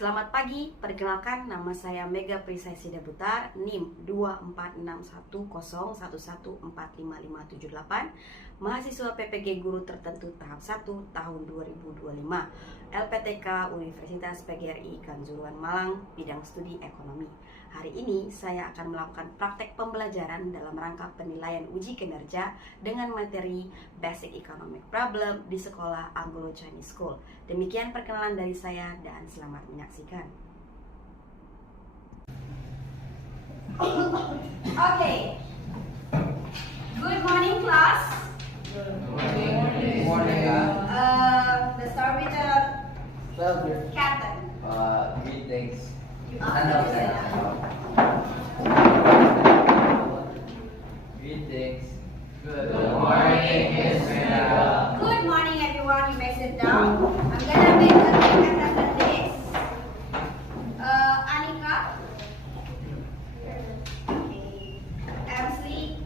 Selamat pagi, perkenalkan nama saya Mega Prisai Sidabutar, NIM 246101145578, mahasiswa PPG Guru Tertentu tahap 1 tahun 2025, LPTK Universitas PGRI Kanjuruhan Malang, bidang studi ekonomi. Hari ini saya akan melakukan praktek pembelajaran dalam rangka penilaian uji kinerja dengan materi Basic Economic Problem di sekolah Anglo Chinese School. Demikian perkenalan dari saya dan selamat menyaksikan. Okay. Good morning, class. Good morning. Let's start with the captain. Greetings. Greetings. Good morning, Miss Mega. Good morning, everyone. You may sit down. I'm gonna make a quick attendance list. Anika. Okay. Emsley.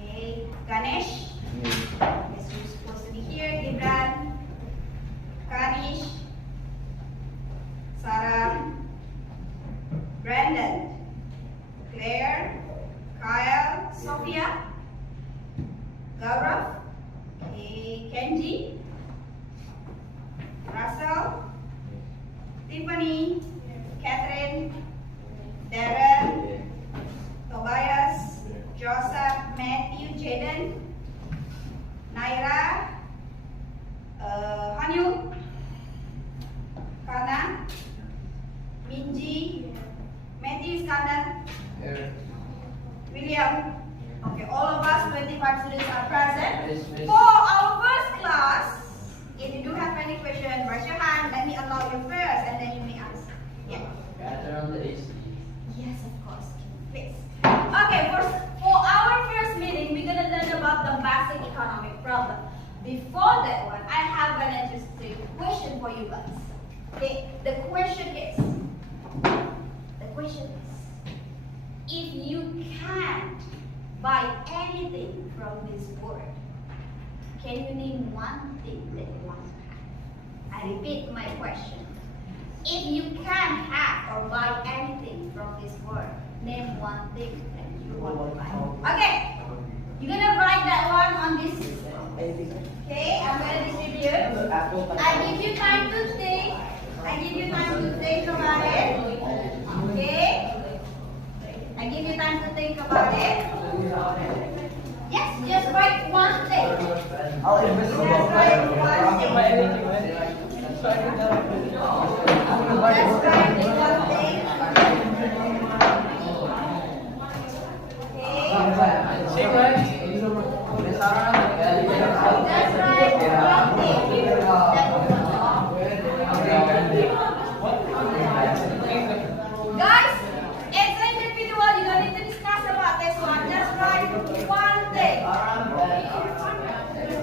Okay. Ganesh. Yes, you're supposed to be here. Gibran. Kanish. Sarah. Brandon. Claire. Kyle. Sophia. Gaurav. Okay. Kenji. Russell. Tiffany. Catherine. Darren. Tobias. Joseph. Matthew. Jaden. Naira. Hanyu. Kana. Minji. Matthew Iskandar. William. Okay, all of us 25 students are present. For our first class, if you do have any question, raise your hand. Let me allow you first, and then you may ask. Yeah. Turn on the AC. Yes, of course. Please. Okay, for our first meeting, we're gonna learn about the basic economic problem. Before that one, I have an interesting question for you guys. Okay, the question is, if you can't buy anything from this world, can you name one thing that you want to have? I repeat my question. If you can't have or buy anything from this world, name one thing that you want to buy. Okay, you're gonna write that one on this. Okay, I'm gonna distribute. I give you time to think. About it. Okay. I give you time to think about it. Yes, just write one thing. Just write one thing. Just write one thing. Guys, it's individual. You don't need to discuss about this one. Just write one thing.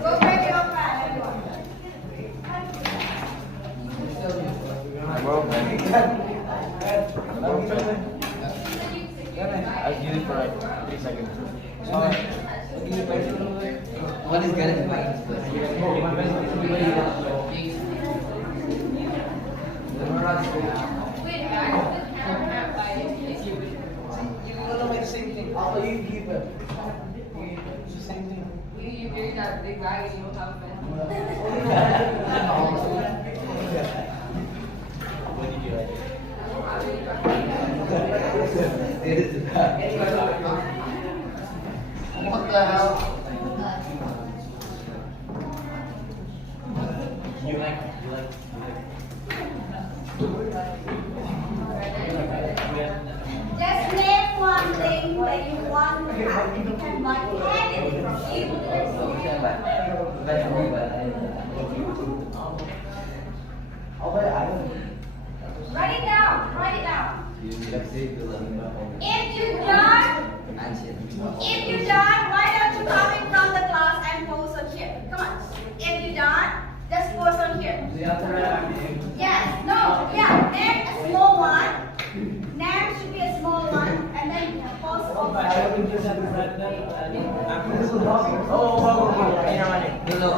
Go break it up, everyone. I'll give it for like 3 seconds. What is gonna be my I'll you keep it. It's the same thing. You carry that big bag and you don't have a pen. What did you like? What the hell? You like Just name one thing that you want to have. You can buy anything from you. Write it down. If you done, why don't you come in from the class and post on here? Come on. If you done, just post on here. Yes. No. Yeah. Name a small one. Name should be a small one, and then post over. Hello.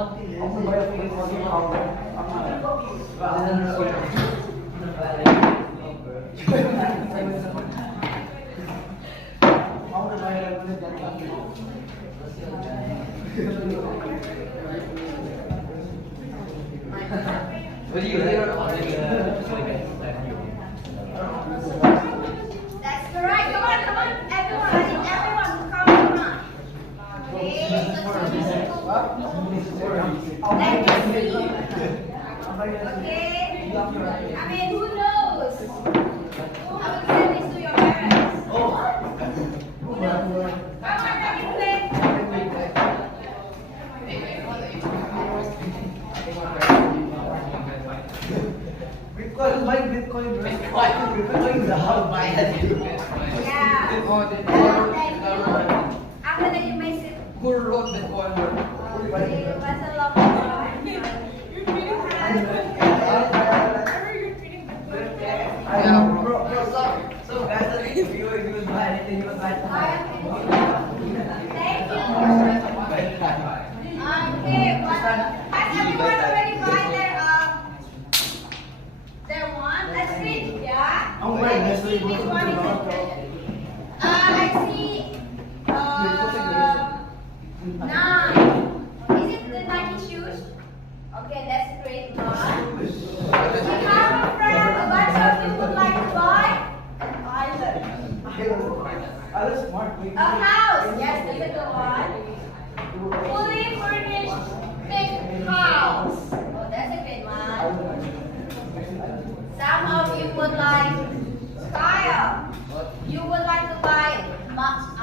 Ako ba yung pinag-control ako? Ako na ba yung What do you hear about it? That's correct. Come on, everyone. I need everyone to come on. Okay, let me see. Okay? I mean, who knows? I will send this to your parents. Who knows? Come on, let me play. Bitcoin, buy Bitcoin, bro. Bitcoin daw. Yeah. Thank you. After that, you may sit. Who wrote Bitcoin, bro? Okay, what's a long time? You're feeding Yeah, bro, so guys, if you will buy anything, you will buy it. Thank you. Okay, has everyone already buy their one? Let's read, yeah? Oh, wait, Let me let's see read. which one is it. I see 9. Is it the Nike shoes? Okay, that's great one. We have a friend, a bunch of you would like to buy an island. I was smart. A house, yes, that's a good one. Fully furnished big house. Oh, that's a good one. Some of you would like Kyle. You would like to buy Amazon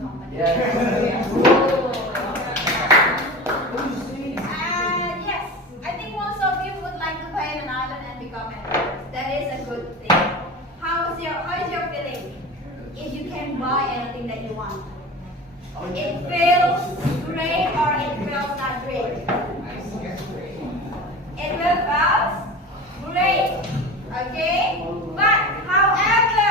company. Yes. And yes, I think most of you would like to buy an island and become an artist. That is a good thing. How is your feeling? If you can buy anything that you want. It feels great or it feels not great? It will feel great. Okay? But however,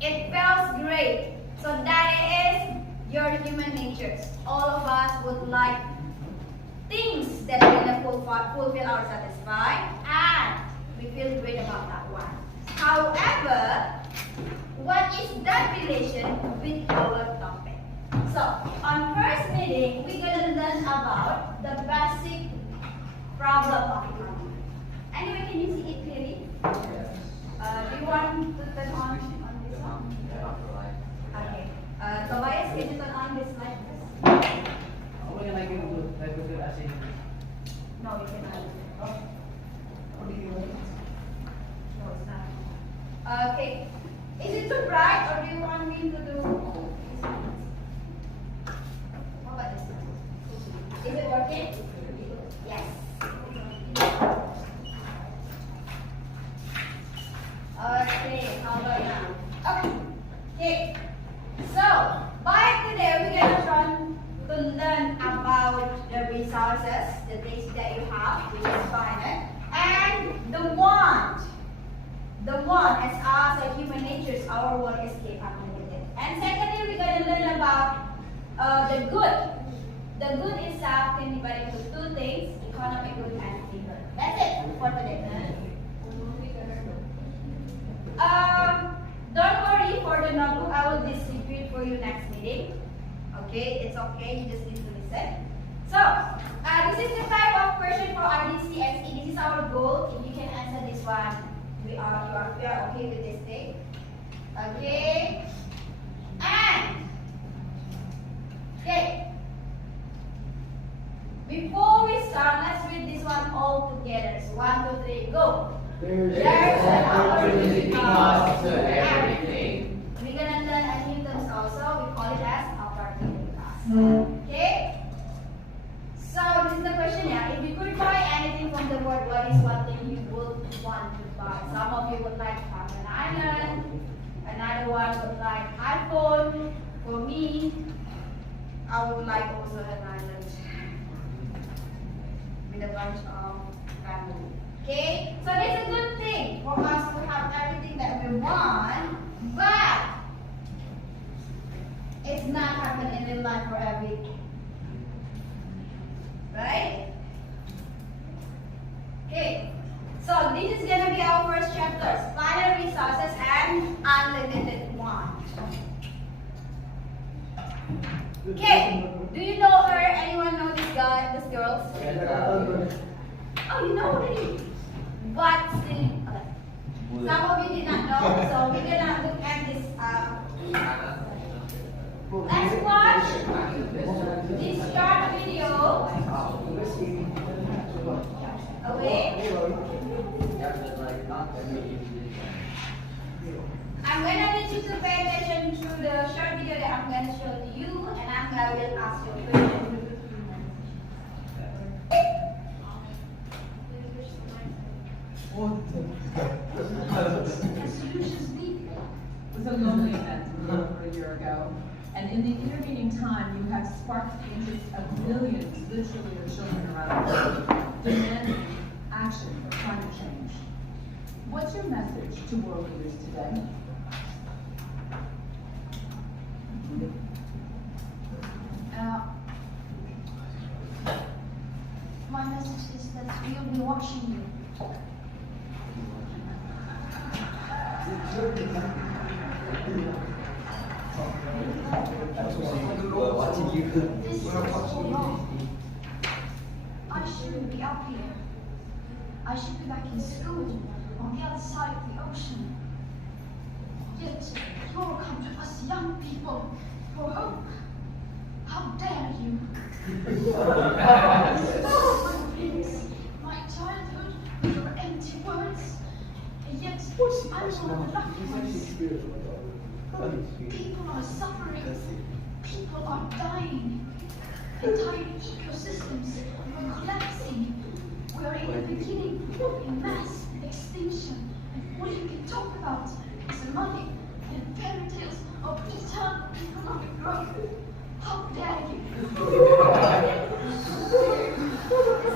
it feels great. So that is your human nature. All of us would like things that will fulfill our satisfaction, and we feel great about that one. However, what is that relation with our topic? So, on first meeting, we're going to learn about the basic problem of economy. Anyway, can you see it clearly? Do you want to turn on this one? Okay. Tobias, can you turn on this light? Ako yung like yung as in. No, you cannot. What do you want? No, it's not. Okay. Is it too bright or do you want me to do this one? What about this one? Is it working? Yes. Okay, how about now? Okay. So, by today we're gonna try to learn about the resources, the things that you have, which is finite, and the want. The want, as us as human natures, our work is capable with it. And secondly, we're going to learn about the good. The good itself can be divided into two things: economic good and free good. That's it for today. Don't worry for the notebook. I will distribute for you next meeting. Okay, it's okay. You just need to listen. So, this is the type of question for RDCXE. This is our goal. If you can answer this one, we are okay with this thing. Okay. And okay. Before we start, let's read this one all together. So 1, 2, 3, go. There's an opportunity cost to everything. We're gonna learn a new terms also. We call it as opportunity cost. Okay. So this is the question. Yeah. If you could buy anything from the world, what is one thing you would want to buy? Some of you would like to have an island. Another one would like iPhone. For me, I would like also an island with a bunch of family. Okay? So it's a good thing for us to have everything that we want, but it's not happening in life for Okay, do you know her? Anyone know this guy, this girls? Oh, you know already. But still, okay. Some of you did not know, so we're gonna look at this. Let's watch this short video. Away. I'm gonna need you to pay attention to the short video that I'm gonna show to you, and I will ask you a question. It was a lonely event over a year ago, and in the intervening time, you have sparked the interest of millions, literally, of children around the world, demanding action for climate change. What's your message to world leaders today? My message is that we'll be watching you. This is so long. I shouldn't be up here. I should be back in school on the other side of the ocean. Yet you all come to us young people for hope. How dare you? Oh, my dreams, my childhood, your empty words. And yet I'm one of the lucky ones. People are suffering. People are dying. Entire ecosystems are collapsing. We are in the beginning of a mass extinction. And all you can talk about is money and fairy tales of eternal economic growth. How dare you?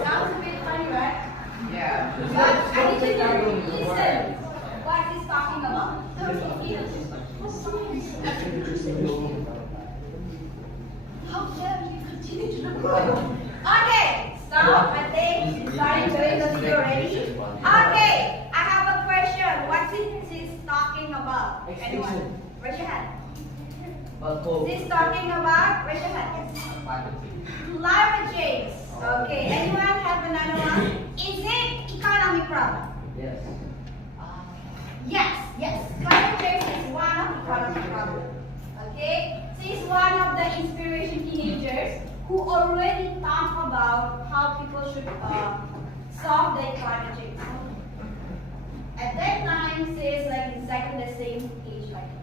Sounds a bit funny, right? Yeah. But I need you to listen what he's talking about. 30 years for science. How dare you continue to look good? Okay, stop. I think it's starting doing the video already. Okay, I have a question. What's it talking about? Anyone? Raise your hand. This talking about? Raise your hand. Climate change. Okay, anyone have another one? Is it economic problem? Yes. Yes. Climate change is one of the economic problem. Okay, she's one of the inspiration teenagers who already talk about how people should solve the climate change. At that time, she's like exactly the same age like me.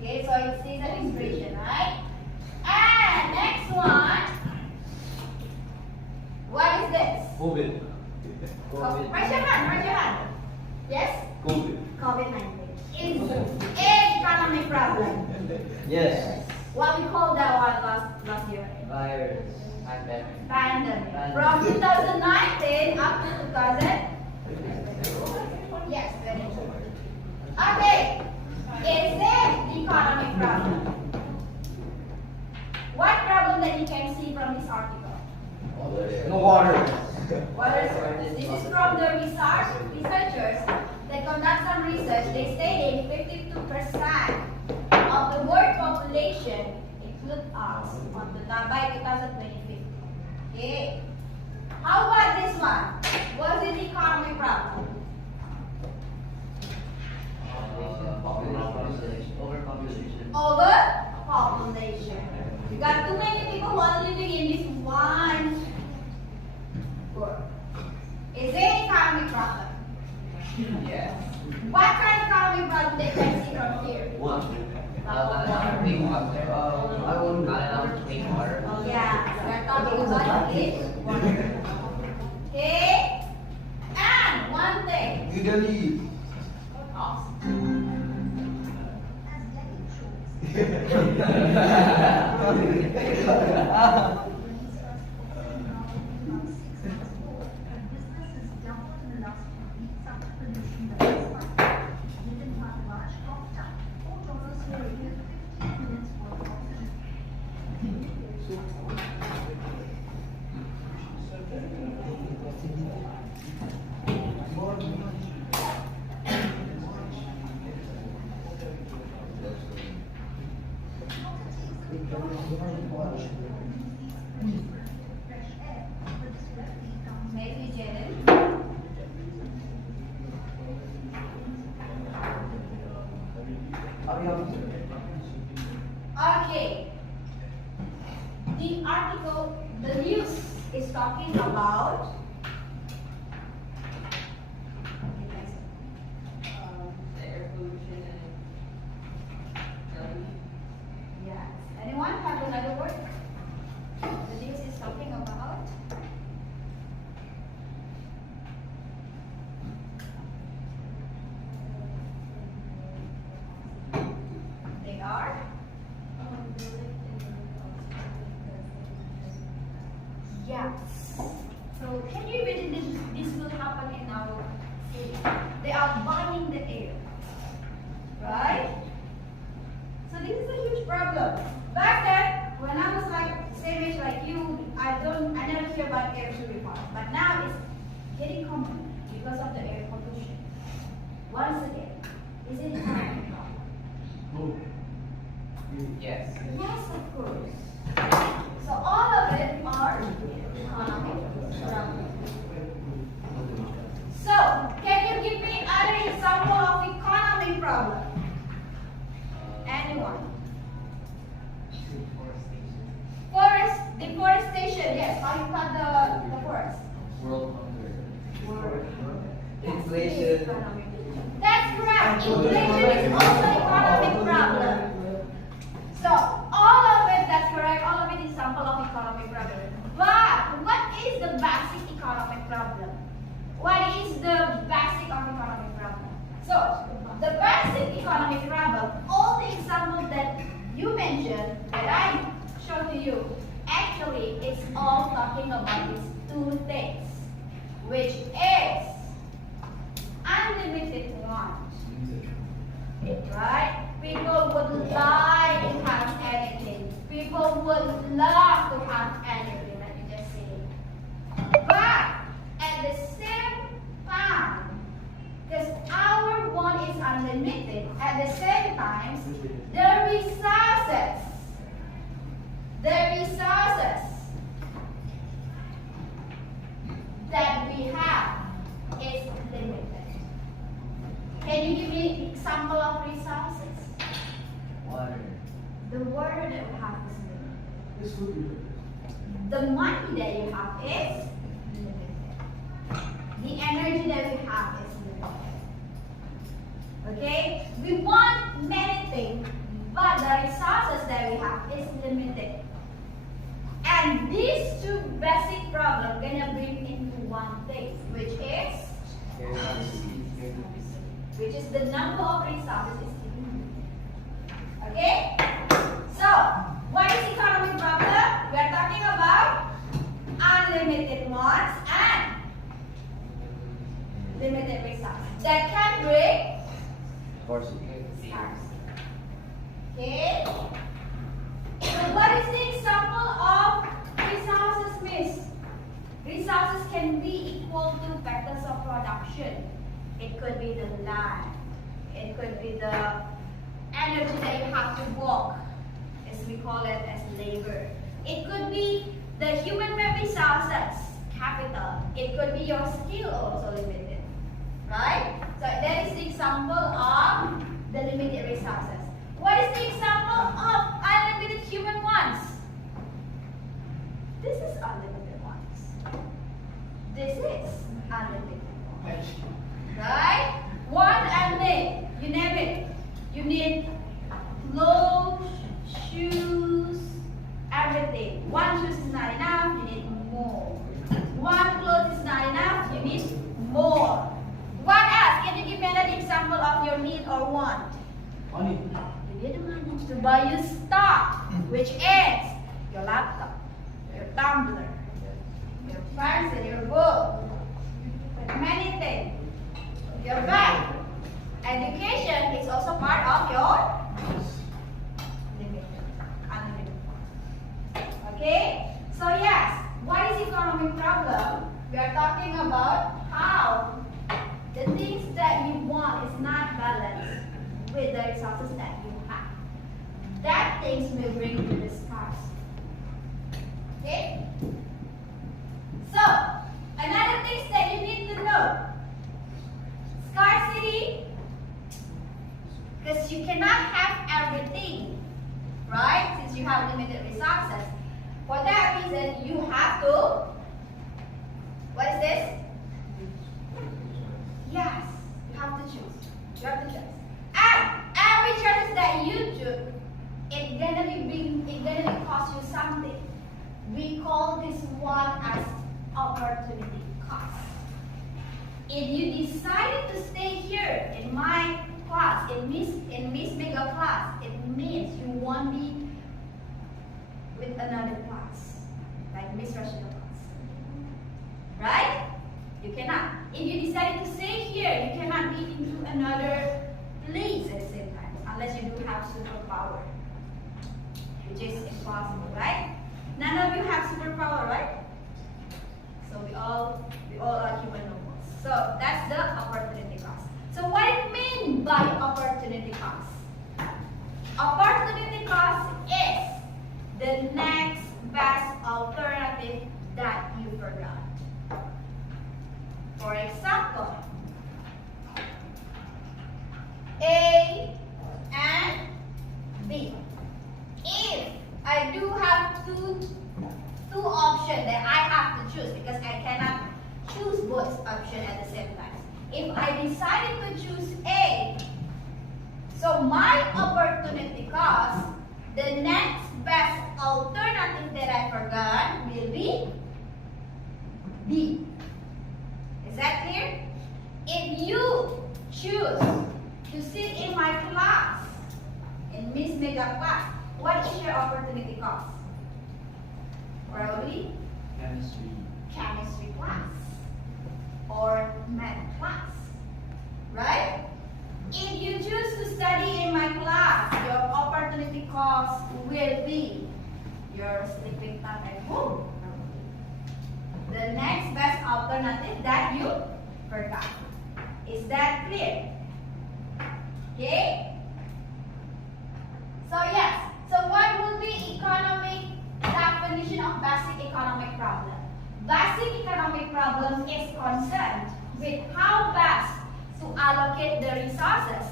Okay, so she's an inspiration, right? And next one. What is this? COVID. Raise your hand. Yes? COVID. COVID-19. Is an economic problem. Yes. What we call that one last year? Virus. Pandemic. Pandemic. From 2019 up to 2000. Yes, very true. Okay. Is it economic problem? What problem that you can see from this article? No water. What is this? This is from the researchers that conduct some research. They stated 52% of the world population include us by 2025. Okay. How about this one? Was it the economic problem? Overpopulation. Overpopulation. You got too many people who are living in this one world. Is it an economic problem? Yes. What kind of economic problem they can see from here? One. Not enough clean water. Not enough clean water. Oh yeah, we're talking about clean water. Okay? And one thing. Legally. Maybe Jalen. Okay. The article, the news is talking about. The air pollution and Yes. Anyone have another word? The news is talking about. They are. Yes. So can you imagine this will happen in our city? They are buying the air. Right? So this is a huge problem. Back then, when I was like same age like you, I never hear about air purifier. But now it's getting common because of the air pollution. Once again, is it a problem? Yes. Yes, of course. So all of it are economic problems. So, can you give me other example of economic problem? Anyone? Forest, deforestation, yes. How you cut the forest? World hunger. Inflation. That's correct. Inflation is also economic problem. So, all of it, that's correct. All of it is sample of economic problem. But, what is the basic economic problem? What is the basic of economic problem? So, the basic economic problem, all the examples that you mentioned, that I showed to you, actually, it's all talking about these two things, which is unlimited want. Right? People would like to have anything. People would love to have anything, let me just say. But at the same time, because our want is unlimited, at the same time, the resources that we have is limited. Can you give me example of resources? Water. The water that we have is limited. The money that you have is limited. The energy that we have is limited. Okay? We want many things, but the resources that we have is limited. And these two basic problems gonna bring into one thing, which is the number of resources is limited. Okay? So, what is economic problem? We are talking about unlimited wants and limited resources that can bring scarcity. Okay? So, what is the example of resources, miss? Resources can be equal to factors of production. It could be the land. It could be the energy that you have to work, as we call it as labor. It could be the human resources, capital. It could be your skill also limited, right? So that is the example of the limited resources. What is the example of unlimited human wants? This is unlimited wants. This is unlimited wants. Right? Want and need. You name it. You need clothes, shoes, everything. One shoes is not enough, you need more. One clothes is not enough, you need more. What else? Can you give me another example of your need or want? Money. You need money to buy you stuff, which is your laptop, your tumbler, your pencil, your book, many things. Your bag. Education is also part of your unlimited. Okay? So yes, what is economic problem? We are talking about how the things that you want is not balanced with the resources that you have. That things may bring you the scars. Okay? So, another thing that you need to know. Scarcity, because you cannot have everything, right? Since you have limited resources. For that reason, you have to, what is this? Yes, you have to choose. You have to choose. And every choice that you choose, it's gonna cost you something. We call this one as opportunity cost. If you decided to stay here in my class, in Miss Mega class, it means you won't be with another class, like Miss Rashida class. Right? You cannot. If you decided to stay here, you cannot be into another place at the same time, unless you do have superpower, which is impossible, right? None of you have superpower, right? So we all are human normals. So that's the opportunity cost. So what it means by opportunity cost? Opportunity cost is the next best alternative that you forgot. For example, A and B. If I do have two options that I have to choose, because I cannot choose both options at the same time. If I decided to choose A, so my opportunity cost, the next best alternative that I forgot will be B. Is that clear? If you choose to sit in my class, in Miss Mega class, what is your opportunity cost? Probably chemistry class or math class, right? If you choose to study in my class, your opportunity cost will be your sleeping time at home. The next best alternative that you forgot. Is that clear? Okay? So yes, so what will be economic definition of basic economic problem? Basic economic problem is concerned with how best to allocate the resources,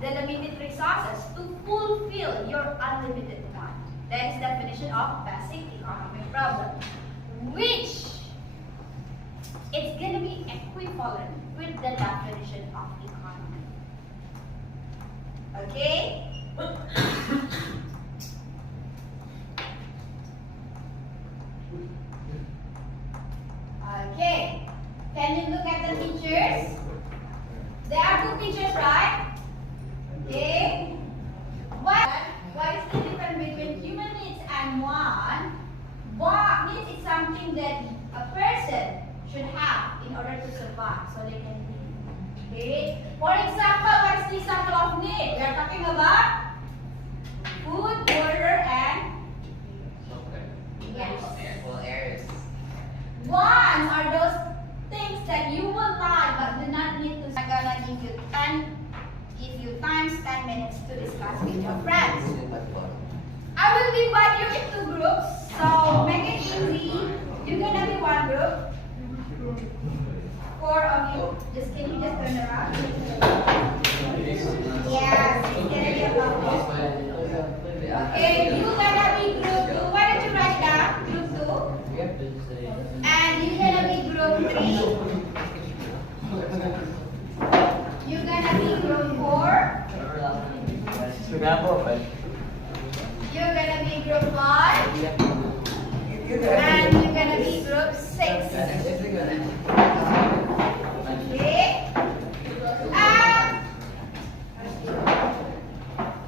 the limited resources, to fulfill your unlimited one. That is definition of basic economic problem, which it's going to be equivalent with the definition of economy. Okay? Okay. Can you look at the pictures? There are two pictures, right? Okay. What is the difference between human needs and want? Want needs is something that a person should have in order to survive, so they can live. Okay. For example, what is the example of need? We are talking about food, water, and yes. Air. Wants are those things that you will like but do not need to. I'm gonna give you times 10 minutes to discuss with your friends. I will divide you into groups, so make it easy. You're gonna be one group. 4 of you. Can you just turn around? Yes, it's gonna be a problem. Okay, you're gonna be group 2. Why don't you write down group 2? And you're gonna be group 3. You're gonna be group 4. You're gonna be group 5. And you're gonna be group 6. Okay?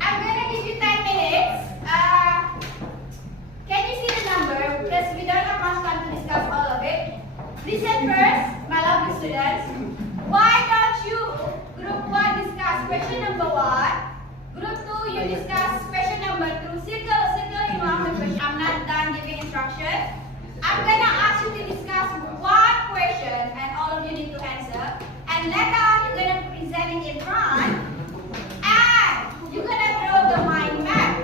I'm gonna give you 10 minutes. Can you see the number? Because we don't have much time to discuss all of it. Listen first, my lovely students. Why don't you, group 1, discuss question number 1. Group 2, you discuss question number 2. Circle in one the question. I'm not done giving instruction. I'm gonna ask you to discuss one question and all of you need to answer. And later on, you're gonna present it in front. And you're gonna draw the mind map.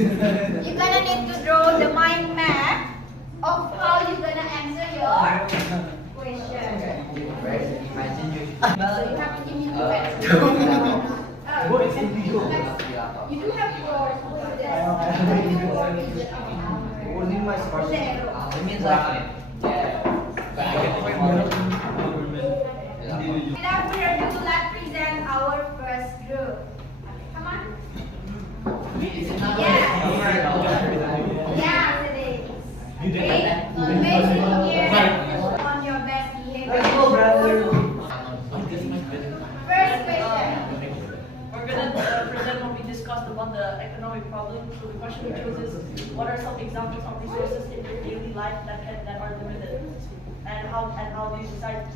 You're gonna need to draw the mind map of how you're gonna answer your question. First, imagine you. So you have to give me the answer. Boy, it's illegal. You do have your Only my sports. It means like, yeah. Without further ado, let's present our first group. Come on. Yes. Yes, it is. Okay. Make sure here on your best behavior. Let's go, brother. First question. We're gonna present what we discussed about the economic problem. So the question we chose is, what are some examples of resources in your daily life that are limited, and how do you decide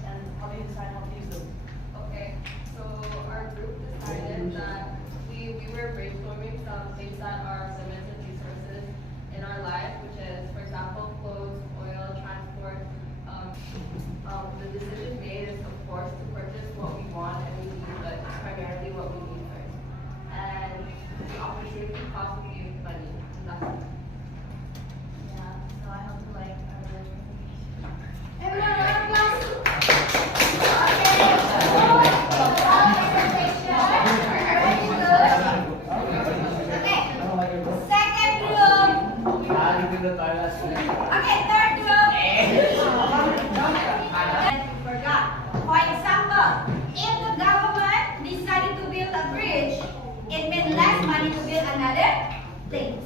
how to use them? Okay, so our group decided that we were brainstorming some things that are limited resources in our life, which is, for example, clothes, oil, transport. The decision made is, of course, to purchase what we want and we need, but primarily what we need first. And the opportunity cost we give money. And that's it. Yeah, so I have to like everyone round of applause. Okay. Second group. Okay, third group. Forgot. For example, if the government decided to build a bridge, it means less money to build another things.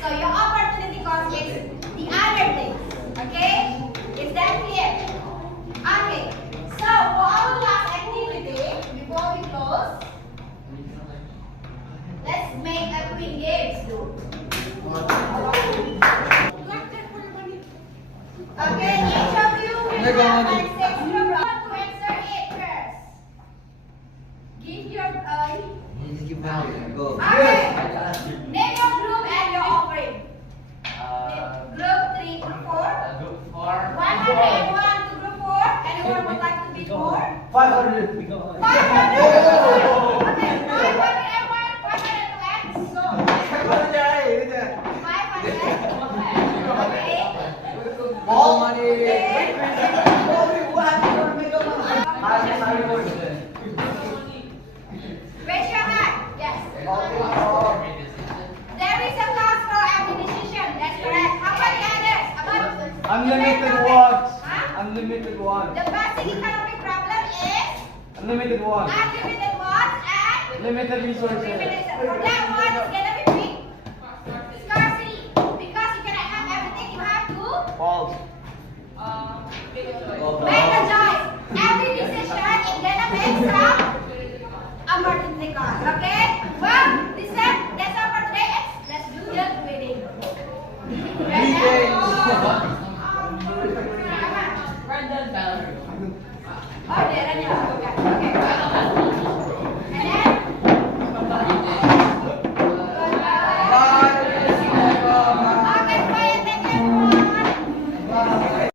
So your opportunity cost is the other things. Okay? Is that clear? Okay. So for our last activity, before we close, let's make a quick game. Okay, each of you will have like 6 group to answer it first. Give your Just keep going. Go. okay. Name your group and your offering. Group 3, group 4. Group 4. 101 to group 4. Anyone would like to bid more? 500. 500. Okay, 501, 502 so 500. Okay. All money. Okay. Raise your hand. Yes. There is a class for every decision. That's correct. How about the others? About Unlimited ones. Huh? Unlimited ones. The basic economic problem is Unlimited ones. unlimited wants and Limited resources. limited. For that one, it's gonna be big. Scarcity. Because you cannot have everything, you have to False. Make a choice. make a choice. Every decision is gonna make some emergency cost. Okay?